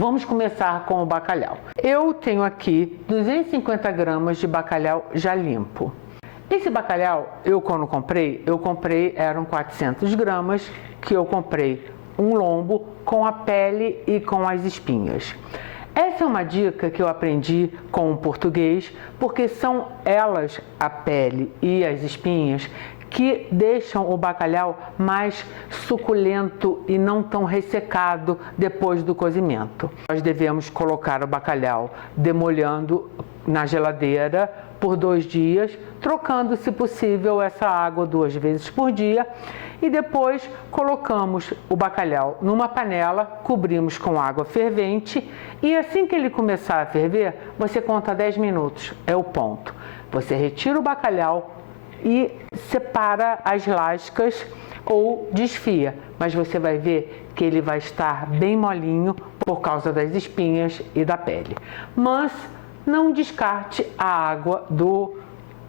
Vamos começar com o bacalhau. Eu tenho aqui 250 gramas de bacalhau já limpo. Esse bacalhau, quando comprei, eram 400 gramas, que eu comprei um lombo com a pele e com as espinhas. Essa é uma dica que eu aprendi com o português, porque são elas, a pele e as espinhas, que deixam o bacalhau mais suculento e não tão ressecado depois do cozimento. Nós devemos colocar o bacalhau demolhando na geladeira por 2 dias, trocando, se possível, essa água 2 vezes por dia, e depois colocamos o bacalhau numa panela, cobrimos com água fervente, e assim que ele começar a ferver, você conta 10 minutos, é o ponto. Você retira o bacalhau e separa as lascas ou desfia, mas você vai ver que ele vai estar bem molinho por causa das espinhas e da pele. Mas não descarte a água do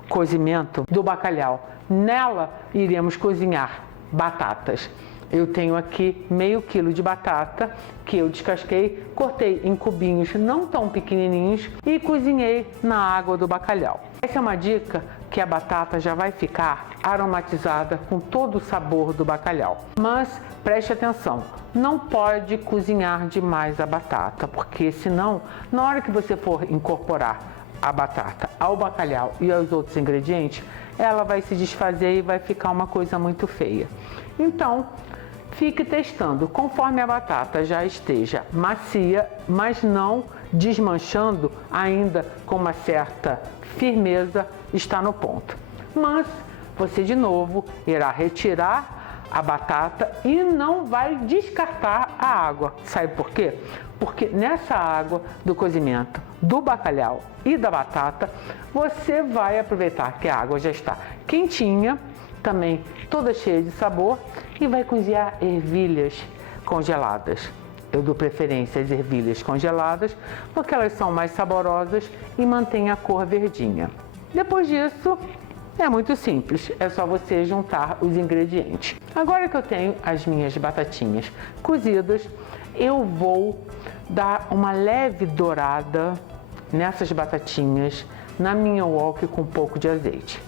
cozimento do bacalhau. Nela iremos cozinhar batatas. Eu tenho aqui meio quilo de batata que eu descasquei, cortei em cubinhos não tão pequenininhos e cozinhei na água do bacalhau. Essa é uma dica que a batata já vai ficar aromatizada com todo o sabor do bacalhau. Mas preste atenção, não pode cozinhar demais a batata, porque senão, na hora que você for incorporar a batata ao bacalhau e aos outros ingredientes, ela vai se desfazer e vai ficar uma coisa muito feia. Então, fique testando conforme a batata já esteja macia, mas não desmanchando, ainda com uma certa firmeza, está no ponto. Mas você de novo irá retirar a batata e não vai descartar a água. Sabe por quê? Porque nessa água do cozimento do bacalhau e da batata, você vai aproveitar que a água já está quentinha, também toda cheia de sabor, e vai cozinhar ervilhas congeladas. Eu dou preferência às ervilhas congeladas porque elas são mais saborosas e mantêm a cor verdinha. Depois disso, é muito simples, é só você juntar os ingredientes. Agora que eu tenho as minhas batatinhas cozidas, eu vou dar uma leve dourada nessas batatinhas na minha wok com um pouco de azeite.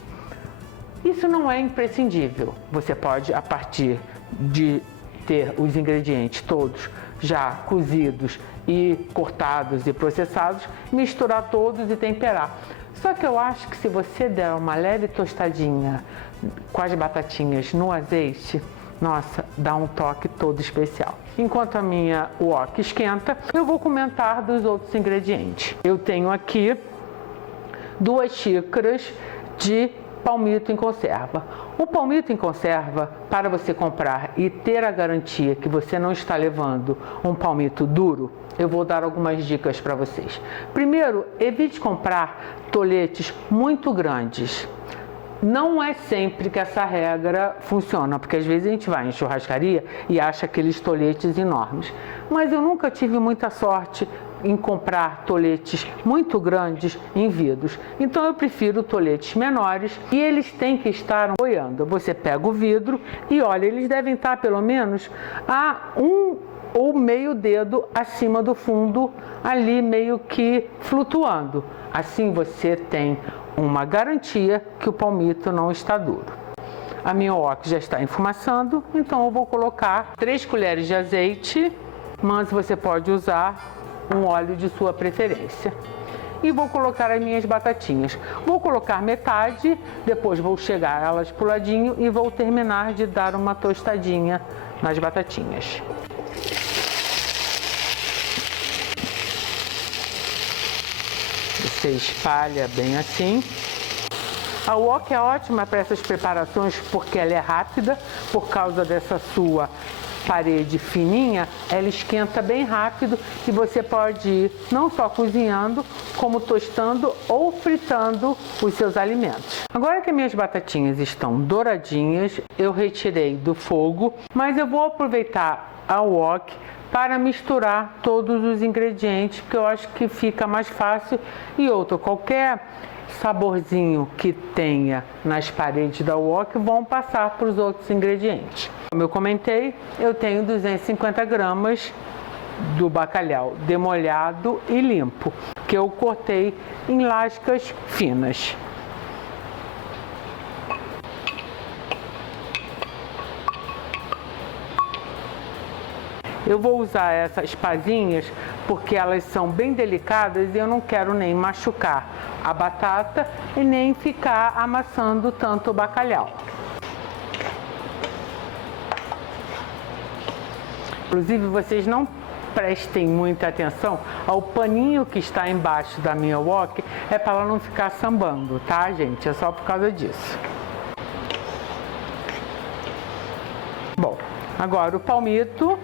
Isso não é imprescindível. Você pode, a partir de ter os ingredientes todos já cozidos e cortados e processados, misturar todos e temperar. Só que eu acho que se você der uma leve tostadinha com as batatinhas no azeite, nossa, dá um toque todo especial. Enquanto a minha wok esquenta, eu vou comentar dos outros ingredientes. Eu tenho aqui 2 xícaras de palmito em conserva. O palmito em conserva, para você comprar e ter a garantia que você não está levando um palmito duro, eu vou dar algumas dicas para vocês. Primeiro, evite comprar toletes muito grandes. Não é sempre que essa regra funciona, porque às vezes a gente vai em churrascaria e acha aqueles toletes enormes. Mas eu nunca tive muita sorte em comprar toletes muito grandes em vidros. Então eu prefiro toletes menores e eles têm que estar apoiando. Você pega o vidro e olha, eles devem estar pelo menos a 1 ou meio dedo acima do fundo, ali meio que flutuando. Assim você tem uma garantia que o palmito não está duro. A minha wok já está enfumaçando, então eu vou colocar 3 colheres de azeite, mas você pode usar um óleo de sua preferência. E vou colocar as minhas batatinhas. Vou colocar metade, depois vou chegar elas pro ladinho e vou terminar de dar uma tostadinha nas batatinhas. Você espalha bem assim. A wok é ótima para essas preparações porque ela é rápida, por causa dessa sua parede fininha, ela esquenta bem rápido e você pode ir não só cozinhando, como tostando ou fritando os seus alimentos. Agora que minhas batatinhas estão douradinhas, eu retirei do fogo, mas eu vou aproveitar a wok para misturar todos os ingredientes, porque eu acho que fica mais fácil. E outra, qualquer saborzinho que tenha nas paredes da wok vão passar para os outros ingredientes. Como eu comentei, eu tenho 250 gramas do bacalhau demolhado e limpo, que eu cortei em lascas finas. Eu vou usar essas pazinhas porque elas são bem delicadas e eu não quero nem machucar a batata e nem ficar amassando tanto o bacalhau. Inclusive, vocês não prestem muita atenção ao paninho que está embaixo da minha wok, é para ela não ficar sambando, tá, gente? É só por causa disso. Bom, agora o palmito.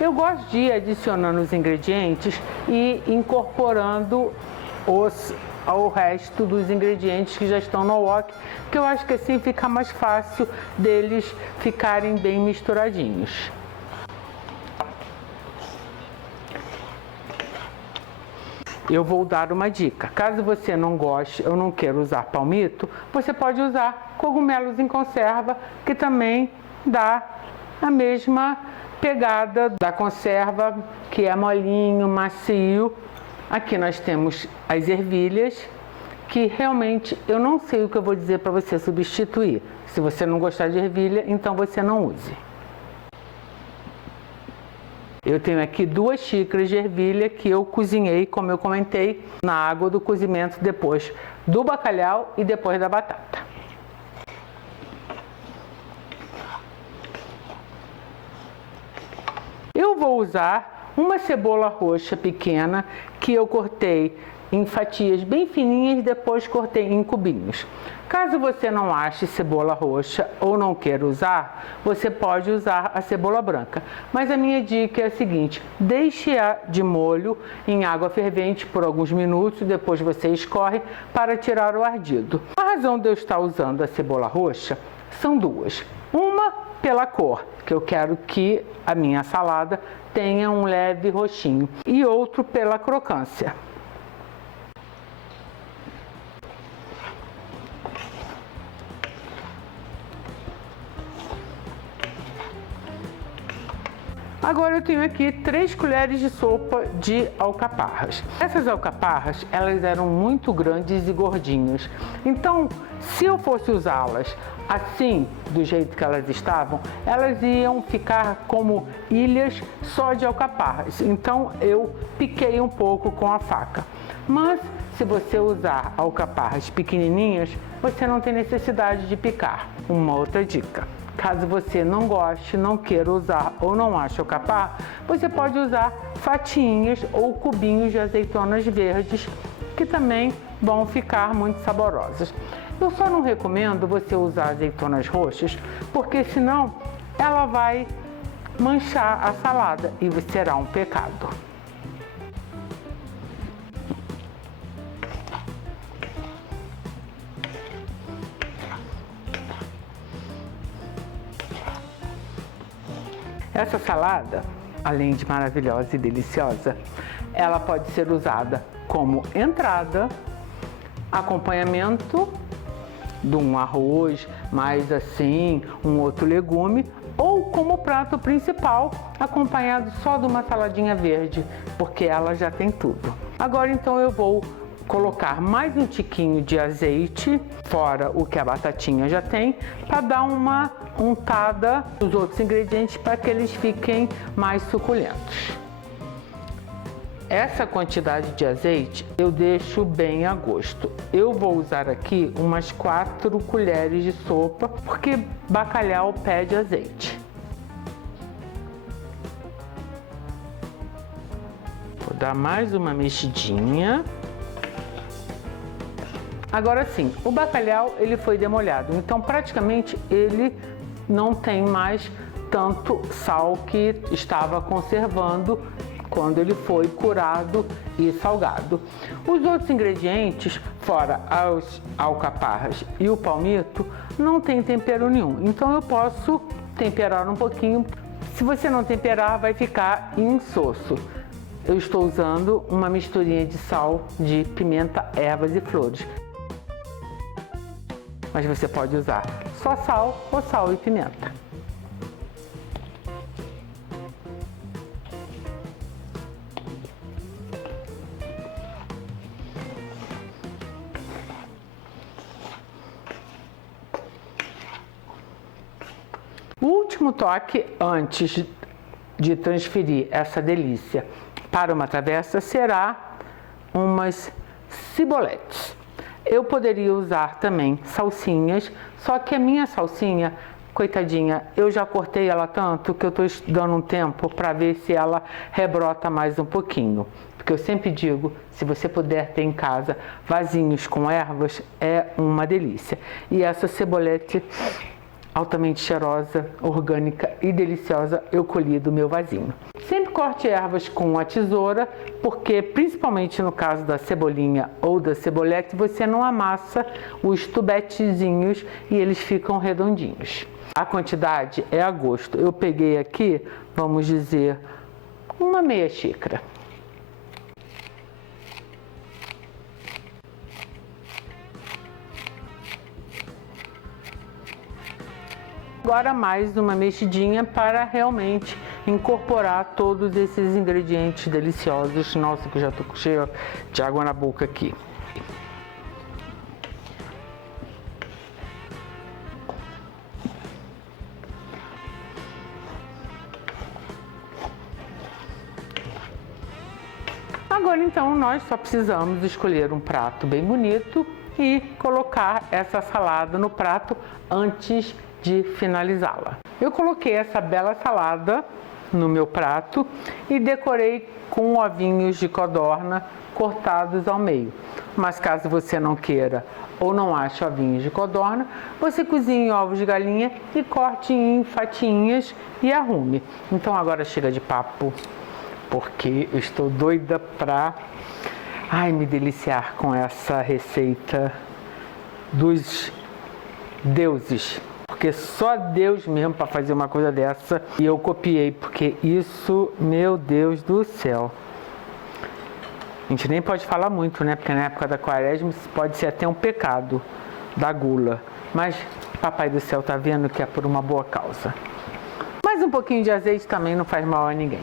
Eu gosto de ir adicionando os ingredientes e incorporando ao resto dos ingredientes que já estão no wok, que eu acho que assim fica mais fácil deles ficarem bem misturadinhos. Eu vou dar uma dica. Caso você não goste ou não queira usar palmito, você pode usar cogumelos em conserva, que também dá a mesma pegada da conserva, que é molinho, macio. Aqui nós temos as ervilhas, que realmente eu não sei o que eu vou dizer para você substituir. Se você não gostar de ervilha, então você não use. Eu tenho aqui 2 xícaras de ervilha que eu cozinhei, como eu comentei, na água do cozimento depois do bacalhau e depois da batata. Eu vou usar uma cebola roxa pequena que eu cortei em fatias bem fininhas e depois cortei em cubinhos. Caso você não ache cebola roxa ou não queira usar, você pode usar a cebola branca. Mas a minha dica é a seguinte: deixe-a de molho em água fervente por alguns minutos, depois você escorre para tirar o ardido. A razão de eu estar usando a cebola roxa são 2. Uma, pela cor, que eu quero que a minha salada tenha um leve roxinho, e outro pela crocância. Agora eu tenho aqui 3 colheres de sopa de alcaparras. Essas alcaparras, elas eram muito grandes e gordinhas. Então, se eu fosse usá-las assim, do jeito que elas estavam, elas iam ficar como ilhas só de alcaparras. Então, eu piquei um pouco com a faca. Mas, se você usar alcaparras pequenininhas, você não tem necessidade de picar. Uma outra dica: caso você não goste, não queira usar ou não ache alcaparra, você pode usar fatiinhas ou cubinhos de azeitonas verdes, que também vão ficar muito saborosas. Eu só não recomendo você usar azeitonas roxas, porque senão ela vai manchar a salada e será um pecado. Essa salada, além de maravilhosa e deliciosa, ela pode ser usada como entrada, acompanhamento de um arroz, mais assim, um outro legume, ou como prato principal, acompanhado só de uma saladinha verde, porque ela já tem tudo. Agora então eu vou colocar mais um tiquinho de azeite, fora o que a batatinha já tem, para dar uma untada nos outros ingredientes para que eles fiquem mais suculentos. Essa quantidade de azeite eu deixo bem a gosto. Eu vou usar aqui umas 4 colheres de sopa, porque bacalhau pede azeite. Vou dar mais uma mexidinha. Agora sim, o bacalhau ele foi demolhado, então praticamente ele não tem mais tanto sal que estava conservando quando ele foi curado e salgado. Os outros ingredientes, fora as alcaparras e o palmito, não tem tempero nenhum, então eu posso temperar um pouquinho. Se você não temperar, vai ficar insosso. Eu estou usando uma misturinha de sal, de pimenta, ervas e flores. Mas você pode usar só sal ou sal e pimenta. último toque antes de transferir essa delícia para uma travessa será umas ciboletes. Eu poderia usar também salsinhas, só que a minha salsinha, coitadinha, eu já cortei ela tanto que eu estou dando um tempo para ver se ela rebrota mais um pouquinho. Porque eu sempre digo, se você puder ter em casa vasinhos com ervas, é uma delícia. E essa cebolete altamente cheirosa, orgânica e deliciosa, eu colhi do meu vasinho. Sempre corte ervas com a tesoura, porque principalmente no caso da cebolinha ou da cebolete, você não amassa os tubetezinhos e eles ficam redondinhos. A quantidade é a gosto. Eu peguei aqui, vamos dizer, uma meia xícara. Agora mais uma mexidinha para realmente incorporar todos esses ingredientes deliciosos. Nossa, que eu já estou cheio de água na boca aqui. Agora então nós só precisamos escolher um prato bem bonito e colocar essa salada no prato antes de finalizá-la. Eu coloquei essa bela salada no meu prato e decorei com ovinhos de codorna cortados ao meio. Mas caso você não queira ou não ache ovinhos de codorna, você cozinhe ovos de galinha e corte em fatiinhas e arrume. Então agora chega de papo, porque eu estou doida para me deliciar com essa receita dos deuses. Porque só Deus mesmo para fazer uma coisa dessa. E eu copiei, porque isso, meu Deus do céu. A gente nem pode falar muito, né? Porque na época da quaresma pode ser até um pecado da gula. Mas Papai do Céu tá vendo que é por uma boa causa. Mas um pouquinho de azeite também não faz mal a ninguém.